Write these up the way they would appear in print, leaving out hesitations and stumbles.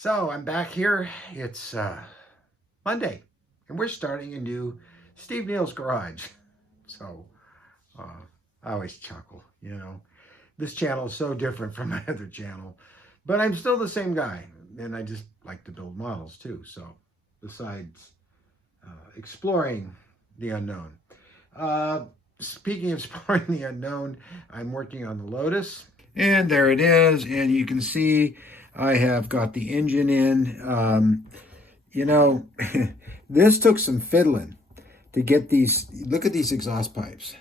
So I'm back here. It's Monday, and we're starting a new Steve Neill's garage. So uh, I always chuckle, This channel is so different from my other channel, but I'm still the same guy, and I just like to build models too. So besides exploring the unknown. Speaking of exploring the unknown, I'm working on the Lotus. And there it is, and you can see I have got the engine in. This took some fiddling to get these. Look at these exhaust pipes.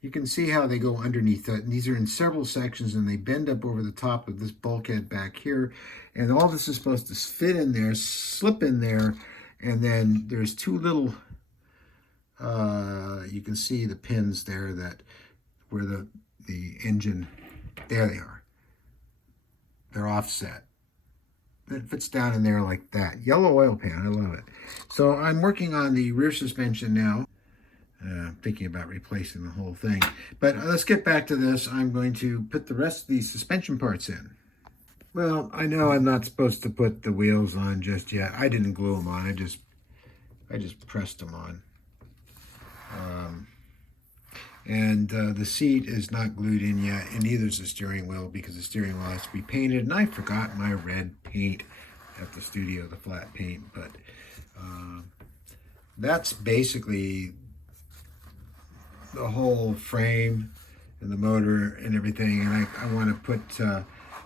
You can see how they go underneath it. And these are in several sections, and they bend up over the top of this bulkhead back here. And all this is supposed to fit in there, slip in there, and then there's two little, you can see the pins there that where the engine, there they are. They're offset. It fits down in there like that. Yellow oil pan, I love it. So I'm working on the rear suspension now. Thinking about replacing the whole thing. But let's get back to this. I'm going to put the rest of these suspension parts in. Well, I know I'm not supposed to put the wheels on just yet. I didn't glue them on. I just pressed them on. The seat is not glued in yet, and neither is the steering wheel because the steering wheel has to be painted. And I forgot my red paint at the studio, the flat paint. But that's basically the whole frame and the motor and everything. And I want to put, I'm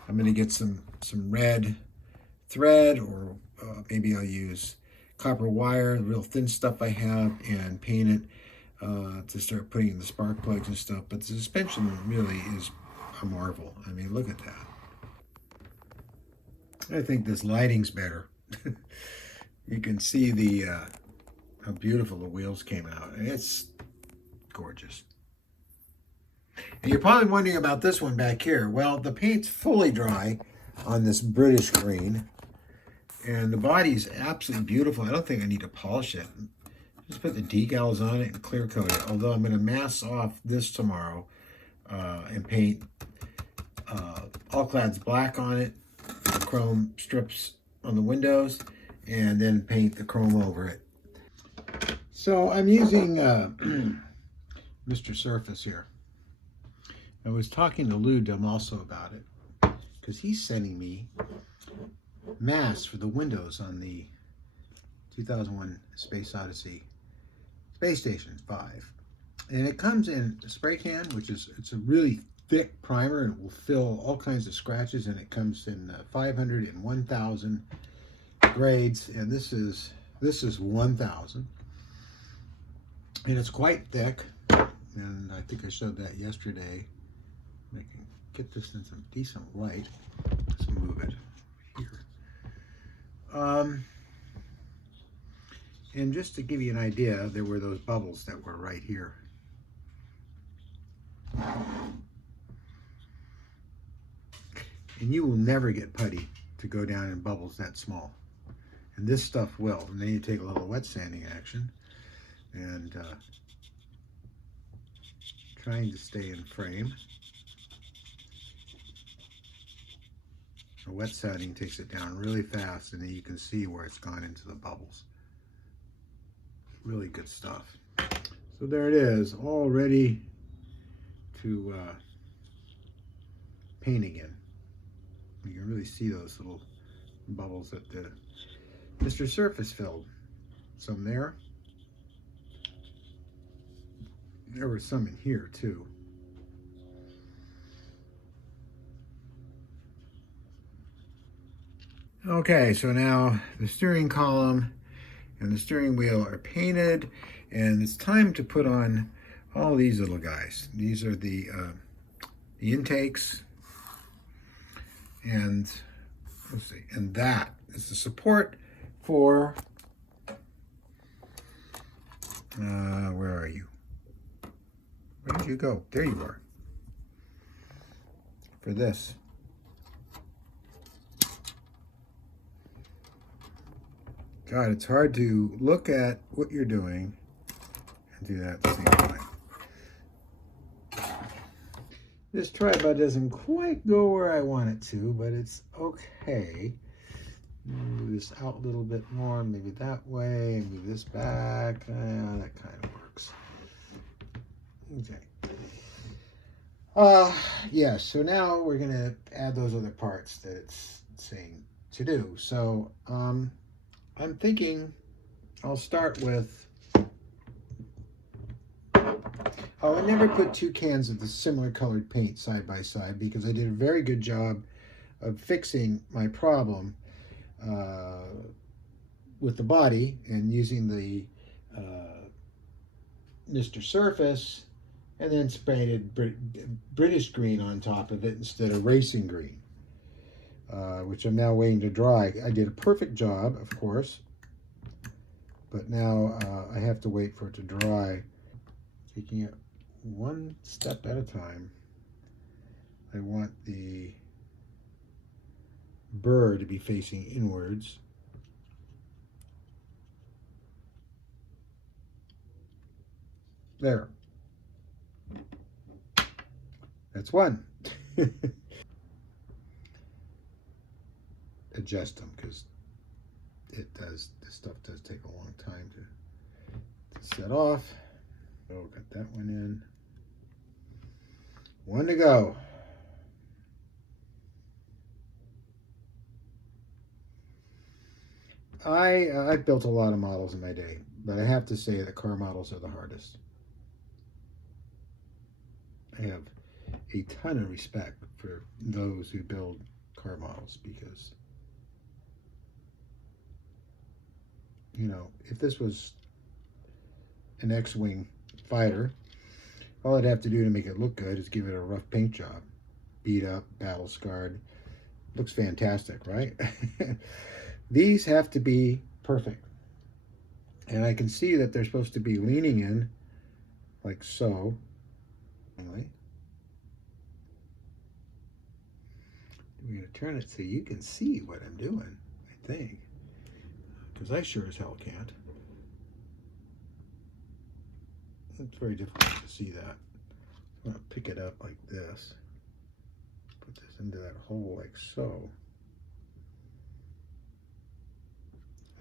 going to get some red thread, or maybe I'll use copper wire, the real thin stuff I have, and paint it to start putting in the spark plugs and stuff. But the suspension really is a marvel. I mean, look at that. I think this lighting's better. You can see the how beautiful the wheels came out. It's gorgeous. And you're probably wondering about this one back here. Well, the paint's fully dry on this British green, and the body's absolutely beautiful. I don't think I need to polish it. Just put the decals on it and clear coat it. Although I'm going to mask off this tomorrow and paint all-clads black on it, the chrome strips on the windows, and then paint the chrome over it. So I'm using Mr. Surface here. I was talking to Lou Dum also about it, because he's sending me masks for the windows on the 2001 Space Odyssey Space Station 5. And it comes in spray tan, it's a really thick primer, and it will fill all kinds of scratches, and it comes in 500 and 1000 grades, and this is 1000. And it's quite thick, and I think I showed that yesterday. I can get this in some decent light. Let's move it here. And just to give you an idea, there were those bubbles that were right here. And you will never get putty to go down in bubbles that small. And this stuff will. And then you take a little wet sanding action, and trying to stay in frame. The wet sanding takes it down really fast, and then you can see where it's gone into the bubbles. Really good stuff. So there it is, all ready to paint again. You can really see those little bubbles that the Mr. Surface filled. Some there. There were some in here too. Okay, so now the steering column and the steering wheel are painted, and it's time to put on all these little guys. These are the intakes, and let's see, and that is the support for where are you? Where did you go? There you are. For this. God, it's hard to look at what you're doing and do that at the same time. This tripod doesn't quite go where I want it to, but it's okay. Move this out a little bit more, maybe that way, and move this back. That kind of works. Okay. Yeah, so now we're gonna add those other parts that it's saying to do. So I'm thinking I'll start with, I never put two cans of the similar colored paint side by side because I did a very good job of fixing my problem with the body and using the Mr. Surface, and then sprayed British green on top of it instead of racing green, which I'm now waiting to dry. I did a perfect job, of course, but now I have to wait for it to dry. Taking it one step at a time. I want the burr to be facing inwards. There. That's one. Adjust them because this stuff does take a long time to set off. Oh, got that one in. One to go. I've built a lot of models in my day, but I have to say that car models are the hardest. I have a ton of respect for those who build car models because, you know, if this was an X-Wing fighter, all I'd have to do to make it look good is give it a rough paint job. Beat up, battle scarred. Looks fantastic, right? These have to be perfect. And I can see that they're supposed to be leaning in like so. Anyway, we're going to turn it so you can see what I'm doing, I think. Because I sure as hell can't. It's very difficult to see that. I'm going to pick it up like this. Put this into that hole like so.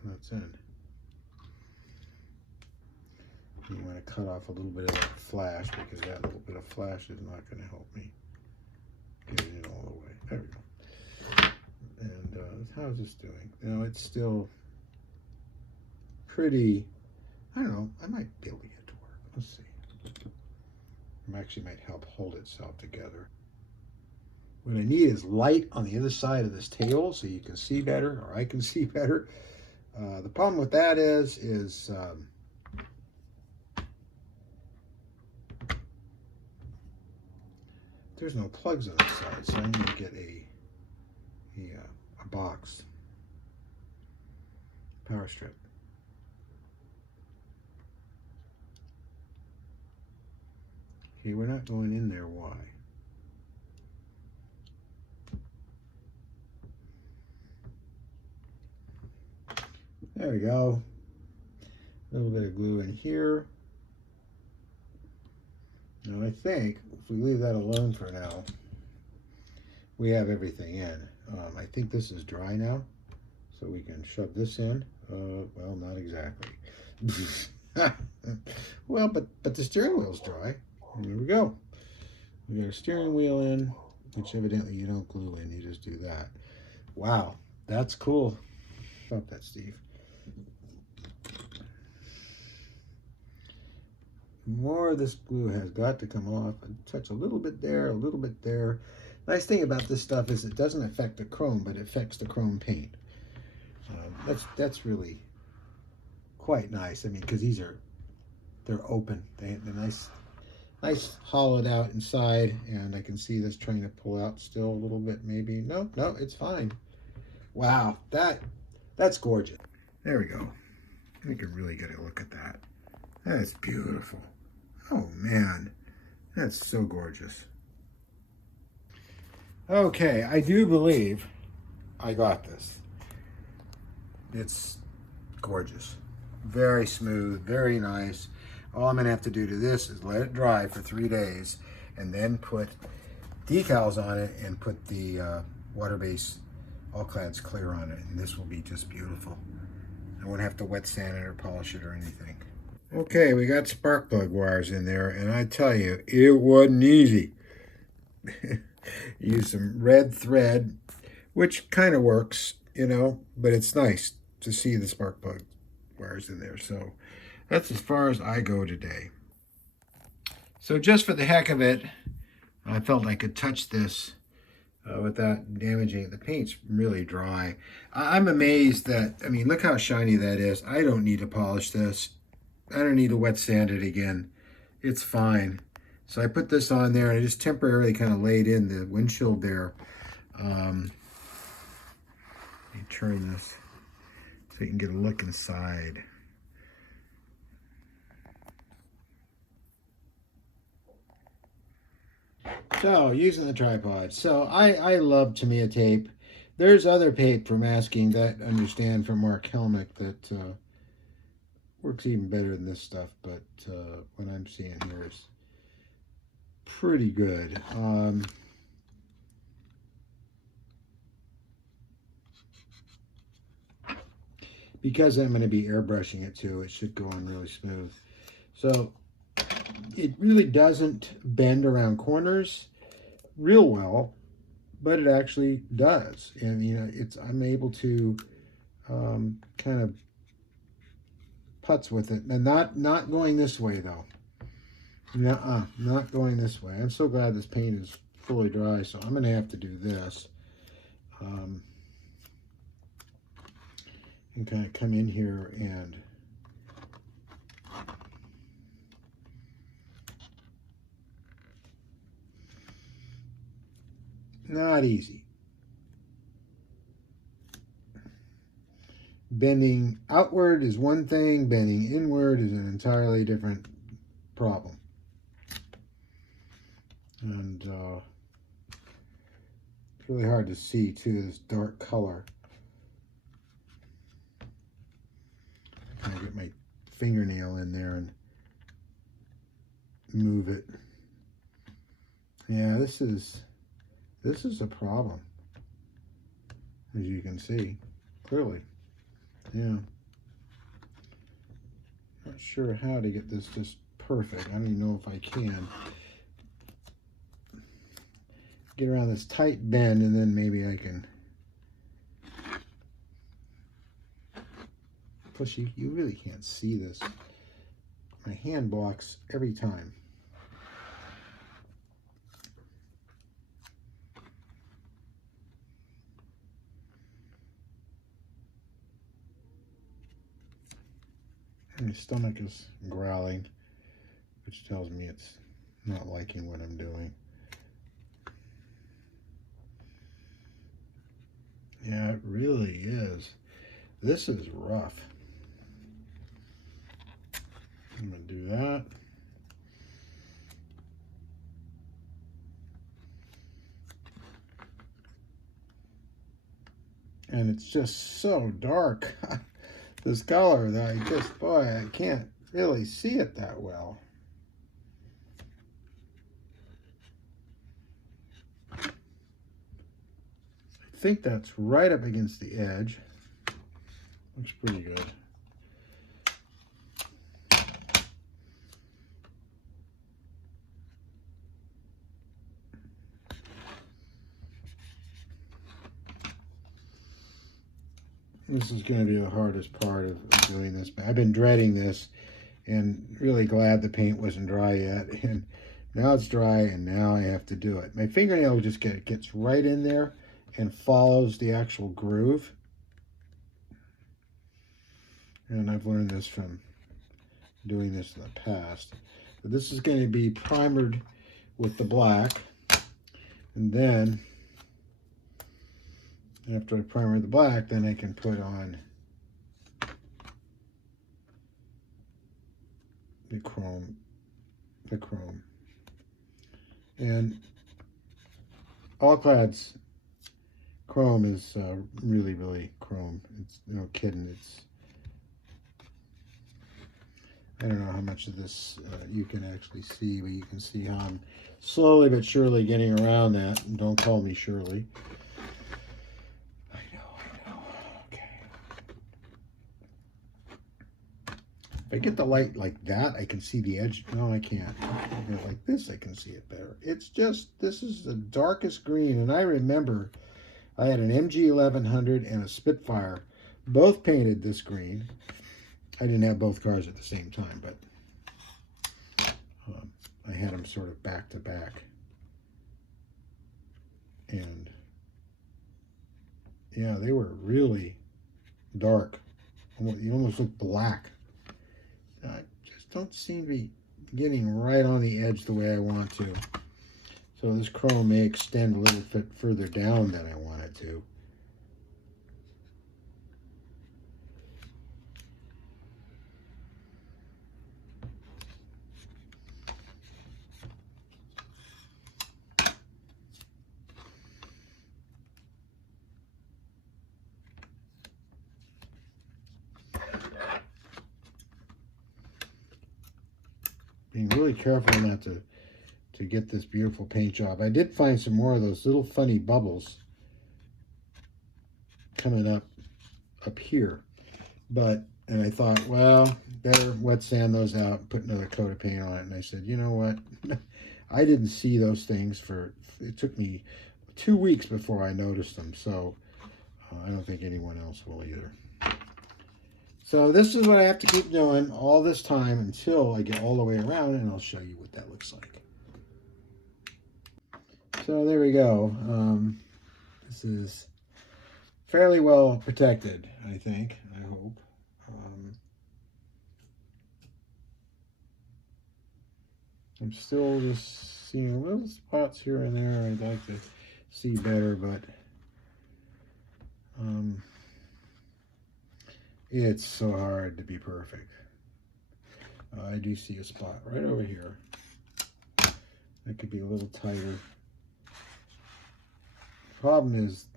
And that's in. You want to cut off a little bit of that flash because that little bit of flash is not going to help me get it in all the way. There we go. And how's this doing? You know, it's still pretty, I don't know, I might be able to get it to work. Let's see. It actually might help hold itself together. What I need is light on the other side of this table so you can see better, or I can see better. The problem with that is there's no plugs on this side, so I need to get a box power strip. Okay, we're not going in there. Why? There we go. A little bit of glue in here. Now I think if we leave that alone for now, we have everything in. I think this is dry now, so we can shove this in. Well, not exactly. Well, but the steering wheel's dry. And there we go. We got our steering wheel in, which evidently you don't glue in, you just do that. Wow, that's cool. Stop that, Steve. More of this glue has got to come off and touch a little bit there, a little bit there. Nice thing about this stuff is it doesn't affect the chrome, but it affects the chrome paint. That's really quite nice. I mean, because they're open. They're nice hollowed out inside, and I can see this trying to pull out still a little bit maybe. No, it's fine. Wow, that's gorgeous. There we go. We can really get a look at that. That's beautiful. Oh man, that's so gorgeous. Okay, I do believe I got this. It's gorgeous. Very smooth, very nice. All I'm gonna have to do to this is let it dry for 3 days and then put decals on it and put the water base All-Clad's clear on it, and this will be just beautiful. I won't have to wet sand it or polish it or anything. Okay, we got spark plug wires in there, and I tell you, it wasn't easy. Use some red thread, which kind of works, you know, but it's nice to see the spark plug wires in there. So that's as far as I go today. So just for the heck of it, I felt I could touch this without damaging it. The paint's really dry. I'm amazed that, I mean, look how shiny that is. I don't need to polish this. I don't need to wet sand it again. It's fine. So I put this on there and I just temporarily kind of laid in the windshield there. Let me turn this so you can get a look inside. So, using the tripod. So, I love Tamiya tape. There's other tape from Asking that I understand from Mark Helmick that works even better than this stuff, but what I'm seeing here is pretty good. Because I'm going to be airbrushing it too, it should go on really smooth. So, it really doesn't bend around corners real well, but it actually does. And you know, I'm able to kind of putz with it, and not going this way though. Not going this way. I'm so glad this paint is fully dry, so I'm gonna have to do this. And kind of come in here and not easy. Bending outward is one thing, bending inward is an entirely different problem. And it's really hard to see too, this dark color. I get my fingernail in there and move it. Yeah, this is a problem, as you can see clearly. Yeah, not sure how to get this just perfect. I don't even know if I can get around this tight bend, and then maybe I can. Plus, you really can't see this. My hand blocks every time. My stomach is growling, which tells me it's not liking what I'm doing. Yeah, it really is. This is rough. I'm going to do that. And it's just so dark. This color that I just, boy, I can't really see it that well. I think that's right up against the edge. Looks pretty good. This is going to be the hardest part of doing this. I've been dreading this and really glad the paint wasn't dry yet. And now it's dry and now I have to do it. My fingernail just gets right in there and follows the actual groove. And I've learned this from doing this in the past. But this is going to be primered with the black. And then after I primer the black, then I can put on the chrome. And All-Clad's chrome is really, really chrome. It's no kidding. It's, I don't know how much of this you can actually see, but you can see how I'm slowly but surely getting around that. And don't call me Shirley. I I get the light like that, I can see the edge. No, I can't. If I get it like this, I can see it better. It's just, this is the darkest green. And I remember I had an MG 1100 and a Spitfire, both painted this green. I didn't have both cars at the same time, but I had them sort of back to back. And yeah, they were really dark. You almost look black. I just don't seem to be getting right on the edge the way I want to. So this chrome may extend a little bit further down than I want it to. Being really careful not to get this beautiful paint job. I did find some more of those little funny bubbles coming up here, and I thought, well, better wet sand those out and put another coat of paint on it. And I said, you know what? I didn't see those things it took me 2 weeks before I noticed them. So I don't think anyone else will either. So this is what I have to keep doing all this time until I get all the way around, and I'll show you what that looks like. So there we go. This is fairly well protected, I think, I hope. I'm still just seeing little spots here and there I'd like to see better, but it's so hard to be perfect. I do see a spot right over here. That could be a little tighter. Problem is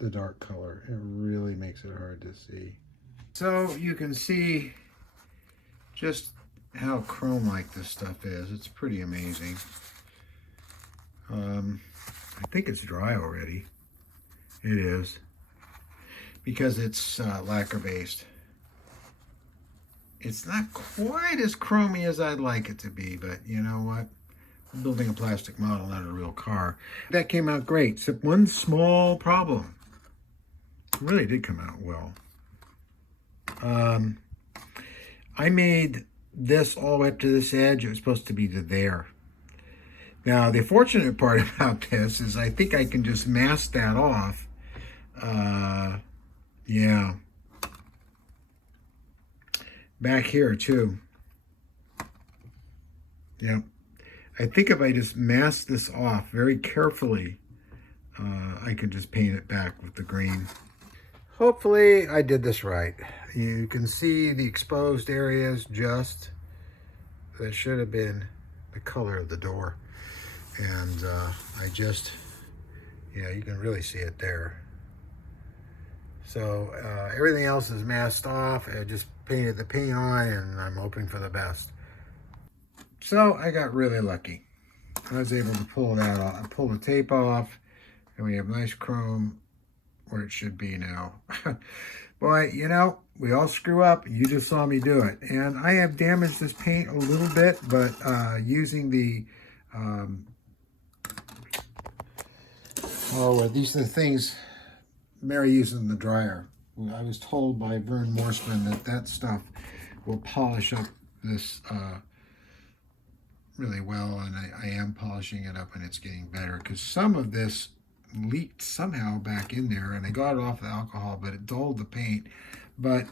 the dark color. It really makes it hard to see. So you can see just how chrome-like this stuff is. It's pretty amazing. I think it's dry already. It is. Because it's lacquer based. It's not quite as chromy as I'd like it to be, but you know what? I'm building a plastic model, not a real car. That came out great, except one small problem. It really did come out well. I made this all the way up to this edge. It was supposed to be to there. Now, the fortunate part about this is I think I can just mask that off. Yeah. Back here, too. Yep. I think if I just mask this off very carefully, I could just paint it back with the green. Hopefully I did this right. You can see the exposed areas just. That should have been the color of the door. And I just, yeah, you can really see it there. So everything else is masked off. I just painted the paint on, and I'm hoping for the best. So I got really lucky. I was able to pull that off. I pulled the tape off, and we have nice chrome where it should be now. Boy, you know, we all screw up. You just saw me do it. And I have damaged this paint a little bit, but using the, these are the things Mary uses in the dryer. I was told by Vern Morseman that stuff will polish up this really well, and I am polishing it up, and it's getting better because some of this leaked somehow back in there, and I got it off the alcohol, but it dulled the paint, but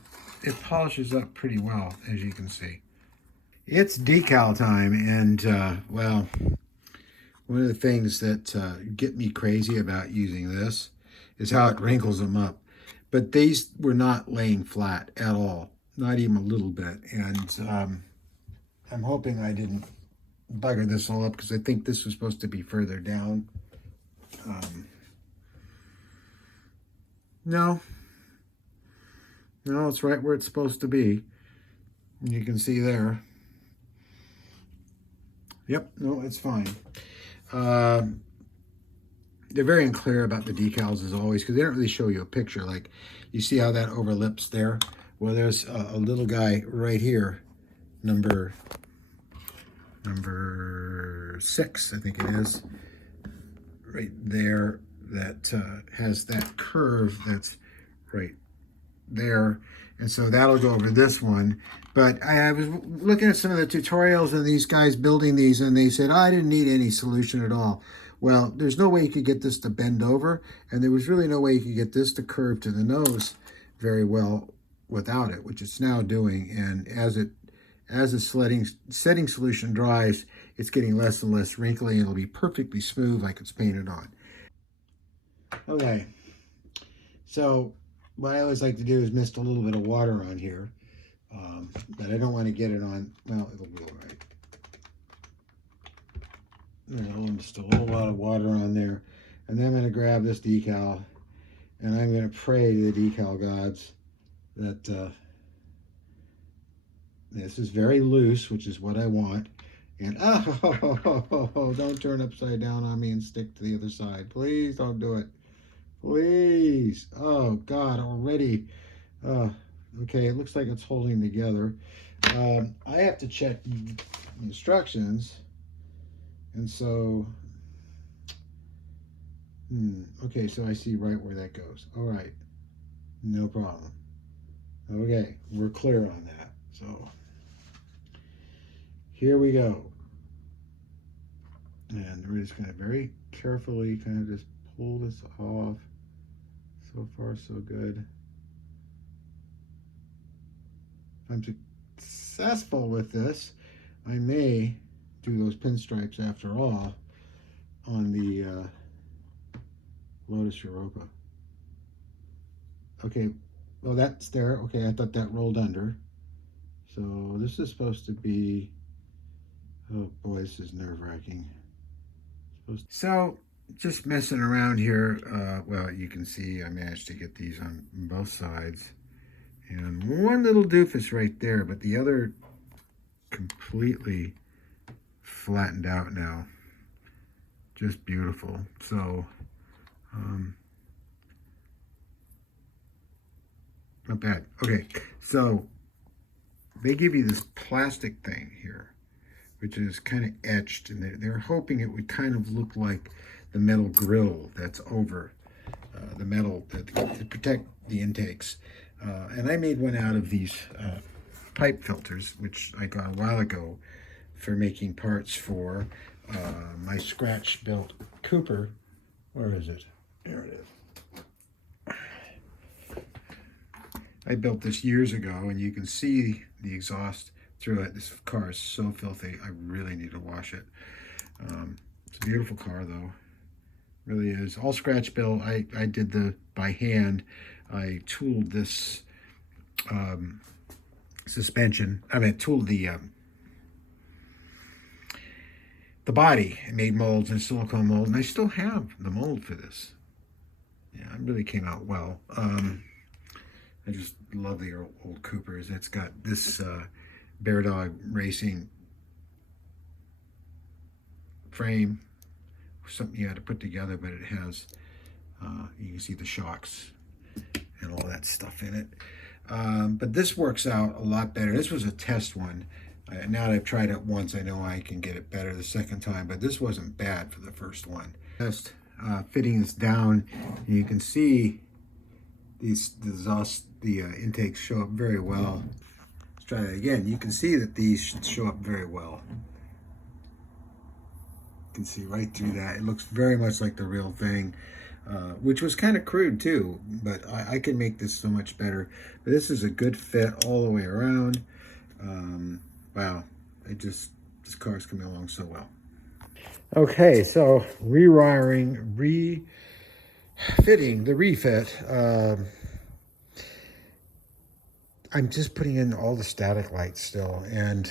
it polishes up pretty well, as you can see. It's decal time, and well, one of the things that get me crazy about using this is how it wrinkles them up. But these were not laying flat at all, not even a little bit. And I'm hoping I didn't bugger this all up because I think this was supposed to be further down. No, it's right where it's supposed to be. You can see there. Yep, no, it's fine. They're very unclear about the decals as always because they don't really show you a picture. Like, you see how that overlips there? Well, there's a little guy right here, number 6, I think it is, right there, that has that curve that's right there. And so that'll go over this one. But I was looking at some of the tutorials and these guys building these, and they said, oh, I didn't need any solution at all. Well, there's no way you could get this to bend over, and there was really no way you could get this to curve to the nose very well without it, which it's now doing. And as the setting solution dries, it's getting less and less wrinkly, and it'll be perfectly smooth like it's painted on. Okay, so what I always like to do is mist a little bit of water on here, but I don't want to get it on, well, it'll be all right. Just a little lot of water on there, and then I'm going to grab this decal, and I'm going to pray to the decal gods that this is very loose, which is what I want. And don't turn upside down on me and stick to the other side. Please don't do it. Please. Oh, God, already. Okay, it looks like it's holding together. I have to check instructions. And so, okay, so I see right where that goes. All right, no problem. Okay, we're clear on that. So here we go. And we're just going to very carefully kind of just pull this off. So far, so good. If I'm successful with this, I may do those pinstripes after all on the Lotus Europa. Okay, well, that's there. Okay, I thought that rolled under. So this is supposed to be, oh boy, this is nerve-wracking. So just messing around here, well, you can see I managed to get these on both sides. And one little doofus right there, but the other completely flattened out now. Just beautiful. So, not bad. Okay, so they give you this plastic thing here, which is kind of etched, and they're hoping it would kind of look like the metal grill that's over the metal to protect the intakes. And I made one out of these pipe filters, which I got a while ago for making parts for my scratch-built Cooper. Where is it? There it is. I built this years ago, and you can see the exhaust through it. This car is so filthy. I really need to wash it. It's a beautiful car, though. Really is. All scratch built. I did the by hand. I tooled this suspension. I mean, tooled the body. I made molds and silicone mold, and I still have the mold for this. Yeah, it really came out well. I just love the old Coopers. It's got this Bear Dog Racing frame, something you had to put together, but it has, you can see the shocks and all that stuff in it. But this works out a lot better. This was a test one. Now that I've tried it once, I know I can get it better the second time, but this wasn't bad for the first one. Just fitting this down, you can see the intakes show up very well. Let's try that again. You can see that these should show up very well. You can see right through that. It looks very much like the real thing, which was kind of crude too, but I can make this so much better. But this is a good fit all the way around. Wow, this car's coming along so well. Okay, so rewiring, refitting the refit. I'm just putting in all the static lights still, and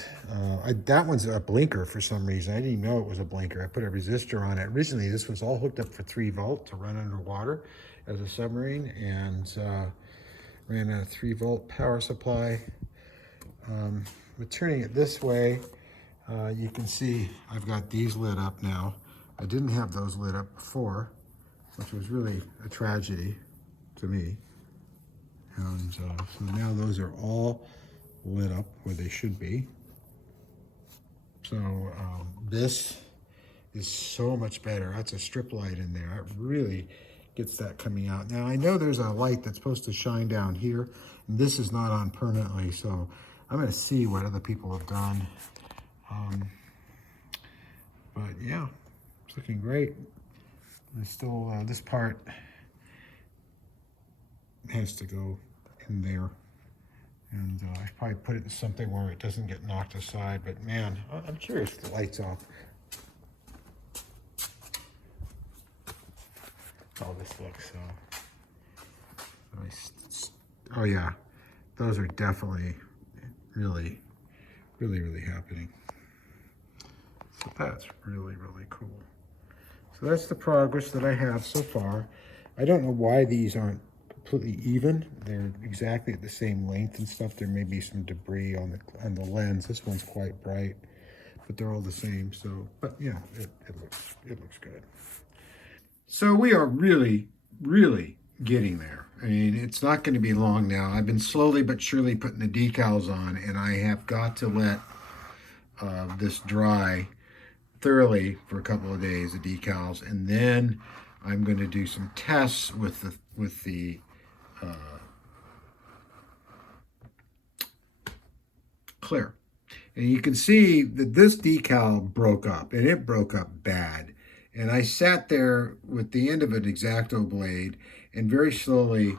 that one's a blinker for some reason. I didn't even know it was a blinker. I put a resistor on it. Originally, this was all hooked up for 3 volt to run underwater as a submarine, and ran a 3 volt power supply. But turning it this way, you can see I've got these lit up now. I didn't have those lit up before, which was really a tragedy to me. And so now those are all lit up where they should be. So this is so much better. That's a strip light in there. It really gets that coming out. Now I know there's a light that's supposed to shine down here, and this is not on permanently, so I'm going to see what other people have done. But yeah, it's looking great. There's still this part has to go in there, and I should probably put it in something where it doesn't get knocked aside. But man, I'm curious if the light's off. How this looks. Oh yeah, those are definitely really happening. So that's really cool. So that's the progress that I have so far. I don't know why these aren't completely even. They're exactly at the same length and stuff. There may be some debris on the lens. This one's quite bright, but they're all the same. So, but yeah, it looks good. So we are really getting there. I mean, it's not going to be long now. I've been slowly but surely putting the decals on, and I have got to let this dry thoroughly for a couple of days, the decals, and then I'm going to do some tests with the clear. And you can see that this decal broke up, and it broke up bad. And I sat there with the end of an X-Acto blade and very slowly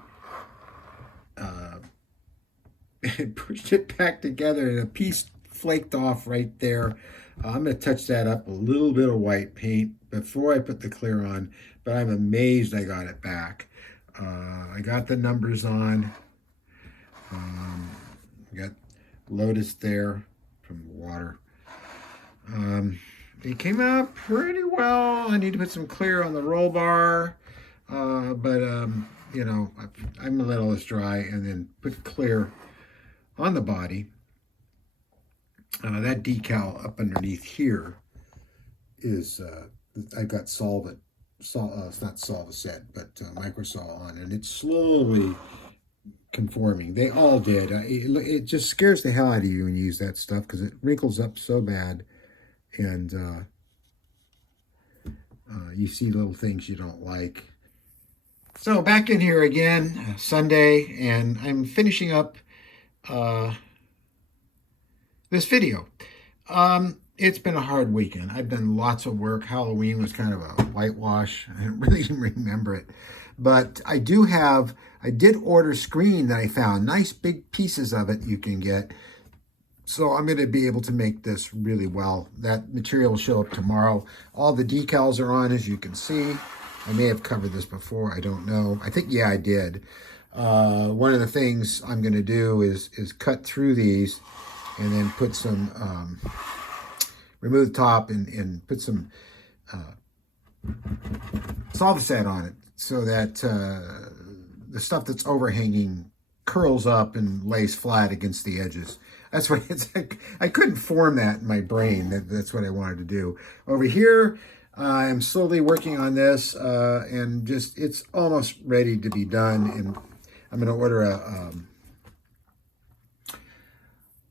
pushed it back together, and a piece flaked off right there. I'm going to touch that up, a little bit of white paint before I put the clear on, but I'm amazed I got it back. I got the numbers on. Got lotus there from the water. It came out pretty well. I need to put some clear on the roll bar, but you know, I'm gonna let all this dry and then put clear on the body. That decal up underneath here is I got solvent. It's not Solvaset, but Microsol on, and it's slowly conforming. They all did. It just scares the hell out of you when you use that stuff because it wrinkles up so bad, and you see little things you don't like. So back in here again, Sunday, and I'm finishing up this video. It's been a hard weekend. I've done lots of work. Halloween was kind of a whitewash. I really didn't remember it. But I did order screen that I found. Nice big pieces of it you can get. So I'm going to be able to make this really well. That material will show up tomorrow. All the decals are on, as you can see. I may have covered this before. I don't know. I think, yeah, I did. One of the things I'm going to do is cut through these and then put some, remove the top and put some Solvaset on it so that the stuff that's overhanging curls up and lays flat against the edges. That's what it's like. I couldn't form that in my brain. That's what I wanted to do. Over here, I'm slowly working on this, and just it's almost ready to be done. And I'm going to order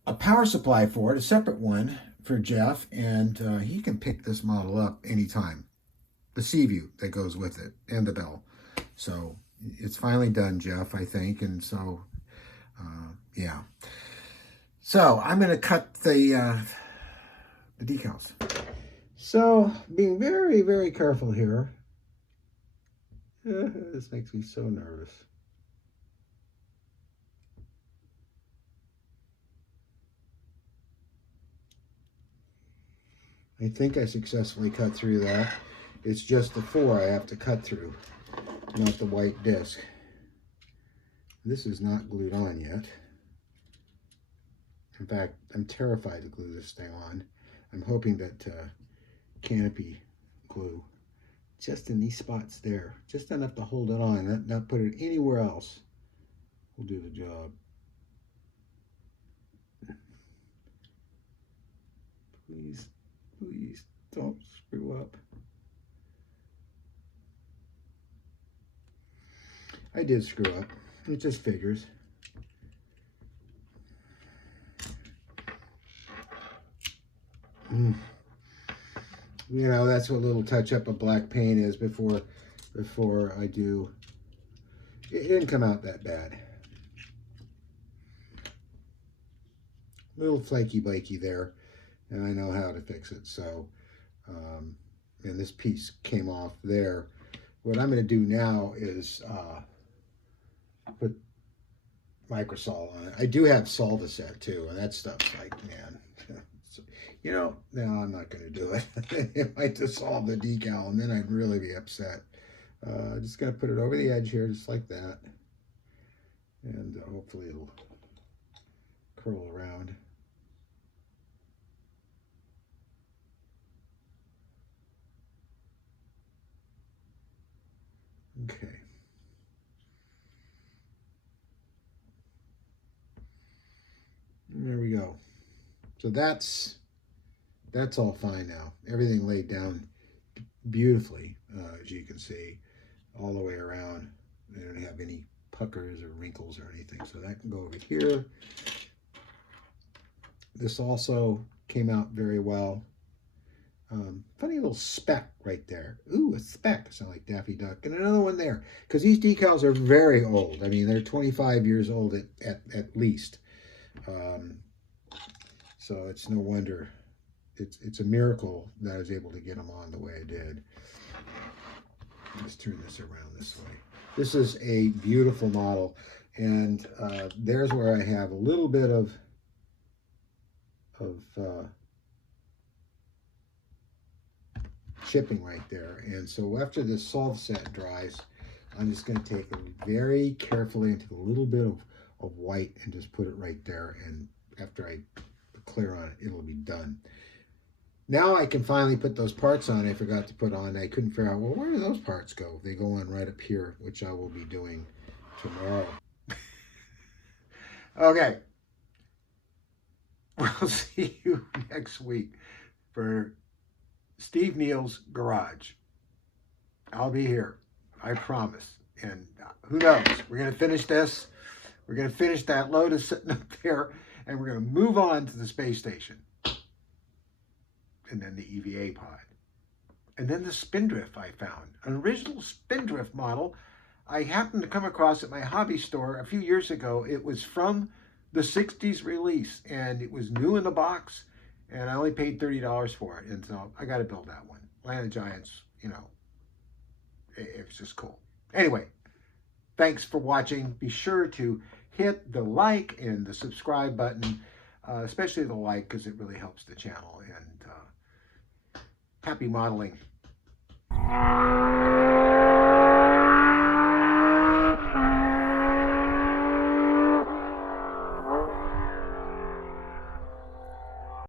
a power supply for it, a separate one for Jeff, and he can pick this model up anytime. The sea view that goes with it and the bell. So it's finally done, Jeff, I think. And so, yeah. So I'm going to cut the decals. So being very careful here. This makes me so nervous. I think I successfully cut through that. It's just the 4 I have to cut through, not the white disc. This is not glued on yet. In fact, I'm terrified to glue this thing on. I'm hoping that canopy glue, just in these spots there, just enough to hold it on, not put it anywhere else, will do the job. Please don't screw up. I did screw up. It just figures. You know, that's what a little touch up of black paint is before I do. It didn't come out that bad. A little flaky blaky there, and I know how to fix it. So, and this piece came off there. What I'm going to do now is put microsol on it. I do have Solvaset too, and that stuff's like, man, you know, no, I'm not going to do it. It might dissolve the decal, and then I'd really be upset. Just going to put it over the edge here, just like that, and hopefully it'll curl around. Okay. There we go. So that's all fine now. Everything laid down beautifully, as you can see, all the way around. They don't have any puckers or wrinkles or anything, so that can go over here. This also came out very well. Funny little speck right there. Ooh, a speck. Sound like Daffy Duck. And another one there. Because these decals are very old. I mean, they're 25 years old at least. So it's no wonder. It's a miracle that I was able to get them on the way I did. Let's turn this around this way. This is a beautiful model. And there's where I have a little bit of chipping right there. And so after this Solvaset dries, I'm just going to take it very carefully into a little bit of white and just put it right there. And after I clear on it, it'll be done. Now I can finally put those parts on I forgot to put on. I couldn't figure out, well, where do those parts go? They go on right up here, which I will be doing tomorrow. Okay. We'll see you next week for Steve Neill's Garage. I'll be here. I promise. And who knows? We're going to finish this. We're going to finish that Lotus sitting up there. And we're going to move on to the space station. And then the EVA pod. And then the Spindrift I found. An original Spindrift model I happened to come across at my hobby store a few years ago. It was from the 60s release. And it was new in the box. And I only paid $30 for it. And so I got to build that one. Land of Giants, you know, it was just cool. Anyway, thanks for watching. Be sure to hit the like and the subscribe button, especially the like, because it really helps the channel. And happy modeling.